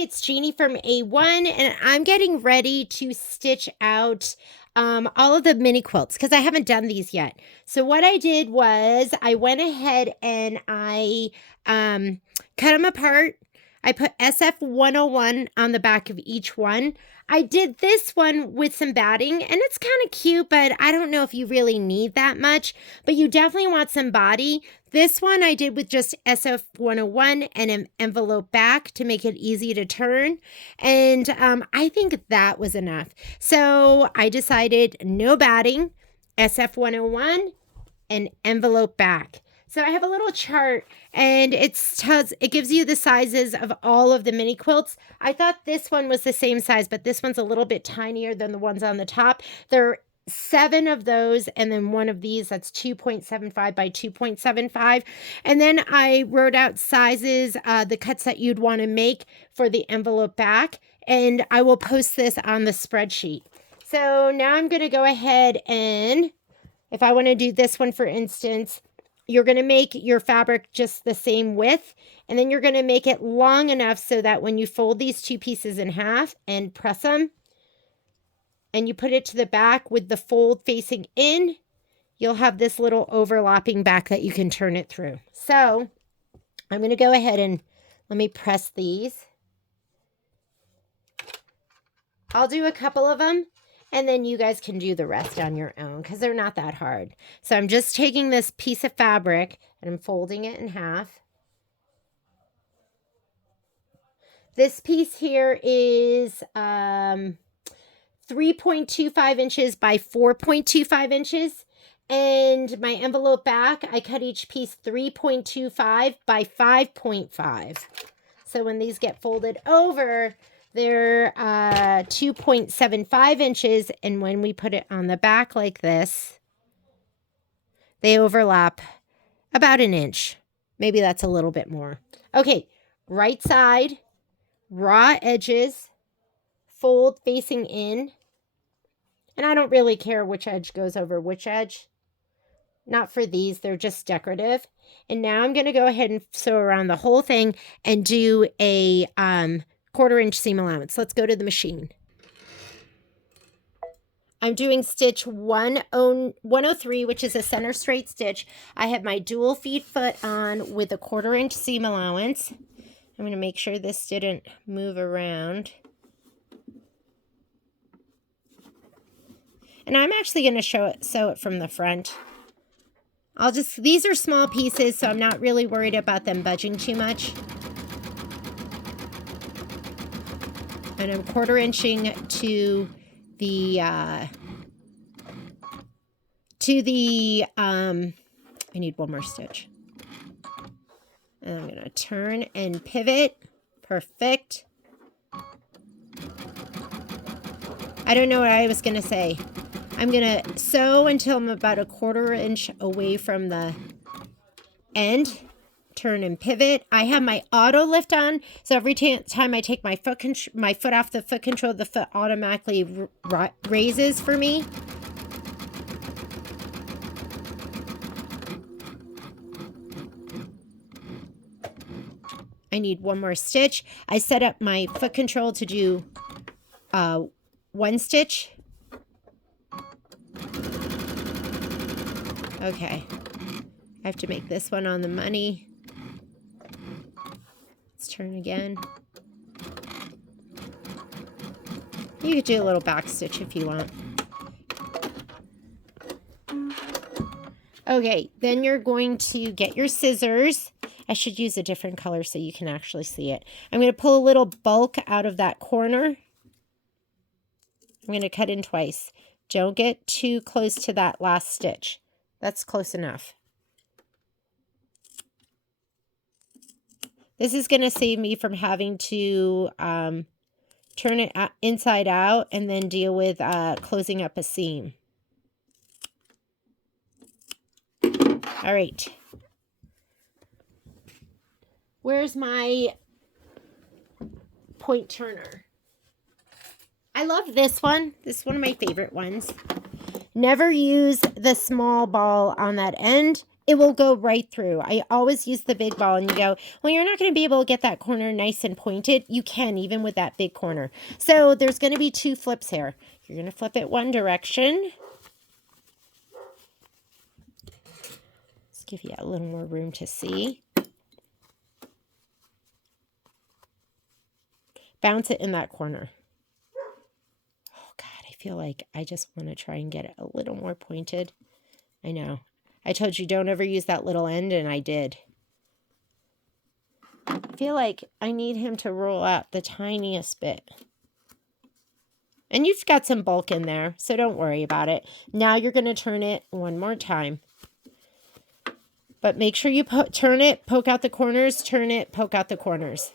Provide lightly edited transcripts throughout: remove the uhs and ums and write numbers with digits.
it's Jeannie from A1, and I'm getting ready to stitch out all of the mini quilts because I haven't done these yet. So what I did was I went ahead and I cut them apart. I put SF101 on the back of each one. I did this one with some batting, and it's kind of cute, but I don't know if you really need that much, but you definitely want some body. This one I did with just SF101 and an envelope back to make it easy to turn, and I think that was enough. So I decided no batting, SF101, and envelope back. So I have a little chart, and it gives you the sizes of all of the mini quilts. I thought this one was the same size, but this one's a little bit tinier than the ones on the top. There are 7 of those, and then one of these that's 2.75 by 2.75. And then I wrote out sizes, the cuts that you'd want to make for the envelope back, and I will post this on the spreadsheet. So now I'm going to go ahead and, if I want to do this one, for instance, you're going to make your fabric just the same width, and then you're going to make it long enough so that when you fold these 2 pieces in half and press them, and you put it to the back with the fold facing in, you'll have this little overlapping back that you can turn it through. So I'm going to go ahead and let me press these. I'll do a couple of them, and then you guys can do the rest on your own because they're not that hard. So I'm just taking this piece of fabric and I'm folding it in half. This piece here is 3.25 inches by 4.25 inches. And my envelope back, I cut each piece 3.25 by 5.5. So when these get folded over, they're 2.75 inches, and when we put it on the back like this, they overlap about an inch. Maybe that's a little bit more. Okay, right side, raw edges, fold facing in, and I don't really care which edge goes over which edge. Not for these, they're just decorative. And now I'm going to go ahead and sew around the whole thing and do a 1/4 inch seam allowance. Let's go to the machine. I'm doing stitch 103, which is a center straight stitch. I have my dual feed foot on with a 1/4 inch seam allowance. I'm going to make sure this didn't move around. And I'm actually going to sew it from the front. These are small pieces, so I'm not really worried about them budging too much. And I'm 1/4 inching to the, I need one more stitch. And I'm going to turn and pivot. Perfect. I don't know what I was going to say. I'm going to sew until I'm about a 1/4 inch away from the end. Turn and pivot. I have my auto lift on, so every time I take my foot off the foot control, the foot automatically raises for me. I need one more stitch. I set up my foot control to do 1 stitch. Okay, I have to make this one on the money. Let's turn again. You could do a little back stitch if you want. Okay, then you're going to get your scissors. I should use a different color so you can actually see it. I'm going to pull a little bulk out of that corner. I'm going to cut in twice. Don't get too close to that last stitch. That's close enough. This is going to save me from having to turn it inside out and then deal with closing up a seam. All right. Where's my point turner? I love this one. This is one of my favorite ones. Never use the small ball on that end. it will go right through. I always use the big ball, and you go, well, you're not going to be able to get that corner nice and pointed. You can, even with that big corner. So there's going to be 2 flips here. You're going to flip it one direction. Let's give you a little more room to see. Bounce it in that corner. Oh, God, I feel like I just want to try and get it a little more pointed. I know. I told you don't ever use that little end, and I did. I feel like I need him to roll out the tiniest bit. And you've got some bulk in there, so don't worry about it. Now you're going to turn it one more time. But make sure you turn it, poke out the corners, turn it, poke out the corners.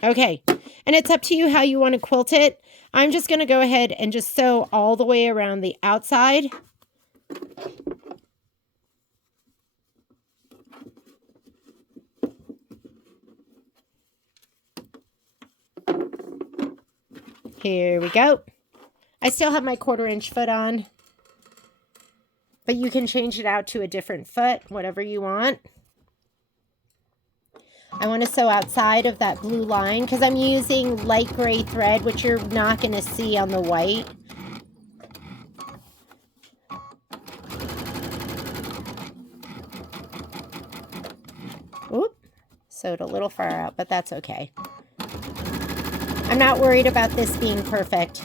Okay, and it's up to you how you want to quilt it. I'm just going to go ahead and just sew all the way around the outside. Here we go. I still have my 1/4-inch foot on, but you can change it out to a different foot, whatever you want. I want to sew outside of that blue line because I'm using light gray thread, which you're not going to see on the white. Oop, sewed a little far out, but that's okay. I'm not worried about this being perfect.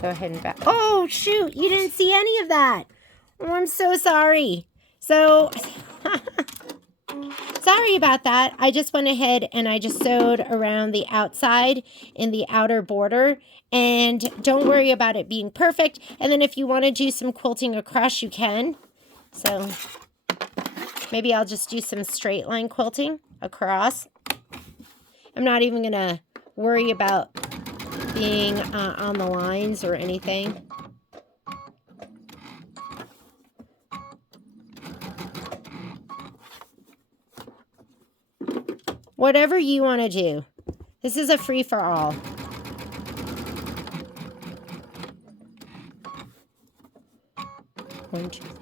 Go ahead and back. Oh, shoot, you didn't see any of that. Oh, I'm so sorry. So, sorry about that. I just went ahead and I just sewed around the outside in the outer border. And don't worry about it being perfect. And then if you want to do some quilting across, you can. So, maybe I'll just do some straight line quilting across. I'm not even going to worry about being on the lines or anything. Whatever you want to do. This is a free-for-all. One, two, three.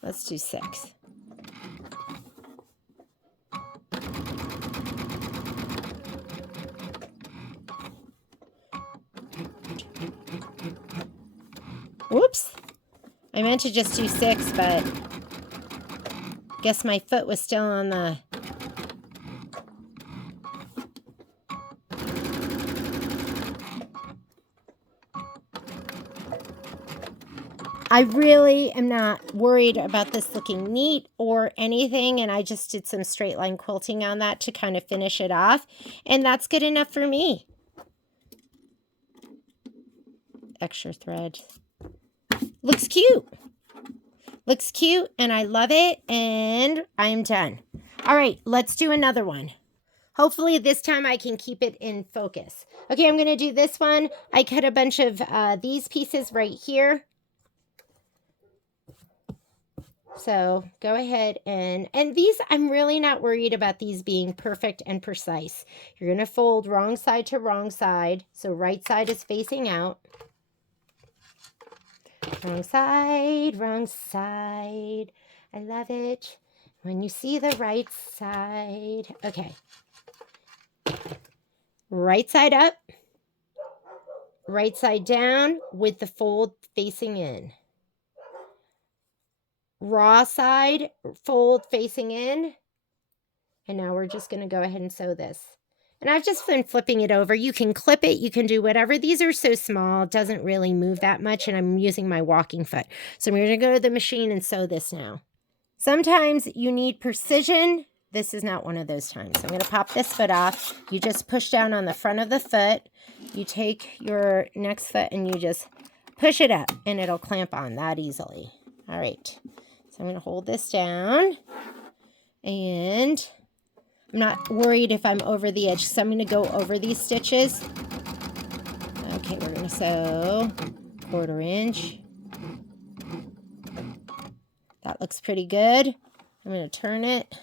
Let's do 6. Whoops. I meant to just do 6, but guess my foot was still on the... I really am not worried about this looking neat or anything, and I just did some straight line quilting on that to kind of finish it off, and that's good enough for me. Extra thread. Looks cute. Looks cute, and I love it, and I'm done. All right, let's do another one. Hopefully this time I can keep it in focus. Okay, I'm going to do this one. I cut a bunch of these pieces right here. So go ahead and these, I'm really not worried about these being perfect and precise. You're going to fold wrong side to wrong side. So right side is facing out. Wrong side, wrong side. I love it when you see the right side. Okay. Right side up. Right side down with the fold facing in. Raw side, fold facing in. And now we're just going to go ahead and sew this. And I've just been flipping it over. You can clip it. You can do whatever. These are so small. It doesn't really move that much. And I'm using my walking foot. So I'm going to go to the machine and sew this now. Sometimes you need precision. This is not one of those times. I'm going to pop this foot off. You just push down on the front of the foot. You take your next foot and you just push it up. And it'll clamp on that easily. All right. So I'm going to hold this down. And I'm not worried if I'm over the edge, so I'm going to go over these stitches. Okay, we're going to sew 1/4 inch. That looks pretty good. I'm going to turn it.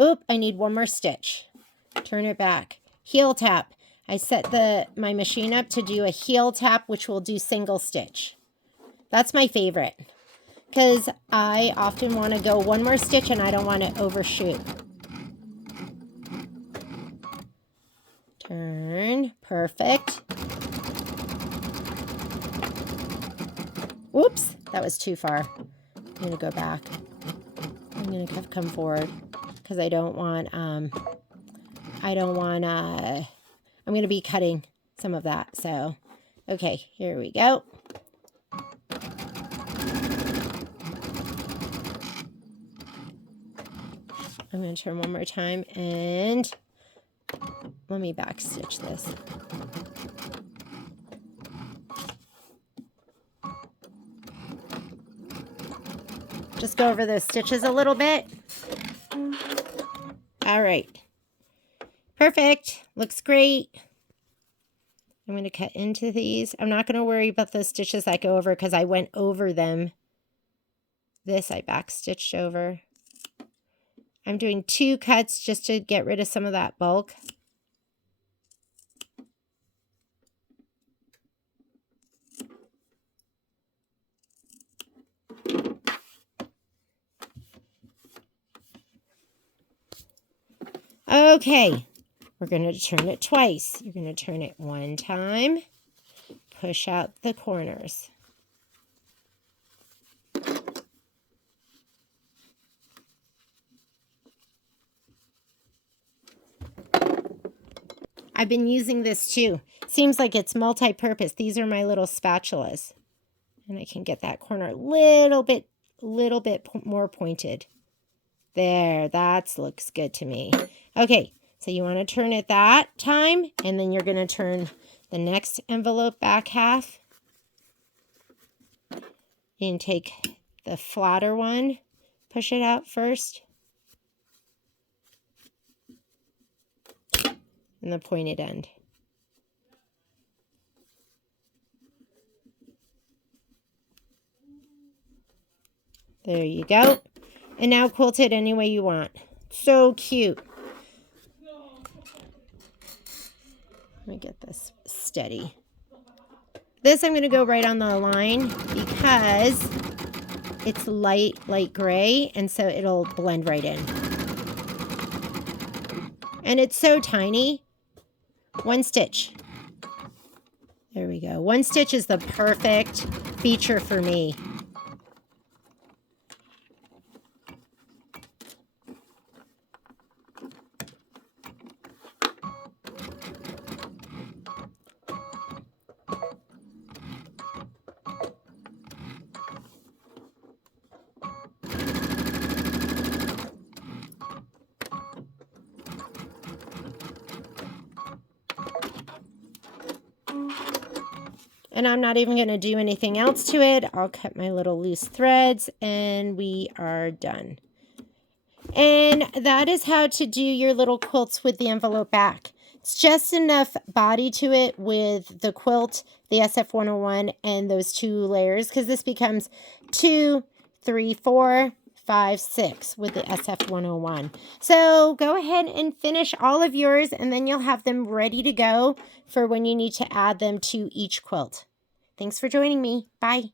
Oop, I need one more stitch. Turn it back. Heel tap. I set my machine up to do a heel tap, which will do single stitch. That's my favorite, because I often want to go one more stitch and I don't want to overshoot. Turn. Perfect. Whoops, that was too far. I'm going to go back. I'm going to come forward because I don't want, I'm going to be cutting some of that. So, okay, here we go. I'm going to turn one more time and let me back stitch this. Just go over those stitches a little bit. All right. Perfect. Looks great. I'm going to cut into these. I'm not going to worry about those stitches that go over because I went over them. This I back stitched over. I'm doing 2 cuts just to get rid of some of that bulk. Okay, we're going to turn it twice. You're going to turn it one time, push out the corners. I've been using this too. Seems like it's multi-purpose. These are my little spatulas. And I can get that corner a little bit more pointed. There, that looks good to me. Okay, so you want to turn it that time, and then you're going to turn the next envelope back half. And take the flatter one, push it out first. And the pointed end. There you go. And now quilt it any way you want. So cute. Let me get this steady. This I'm going to go right on the line because it's light gray, and so it'll blend right in. And it's so tiny. 1 stitch. There we go. 1 stitch is the perfect feature for me. And I'm not even going to do anything else to it. I'll cut my little loose threads and we are done. And that is how to do your little quilts with the envelope back. It's just enough body to it with the quilt, the SF101, and those 2 layers, because this becomes 2, 3, 4, 5, 6 with the SF101. So go ahead and finish all of yours, and then you'll have them ready to go for when you need to add them to each quilt. Thanks for joining me. Bye.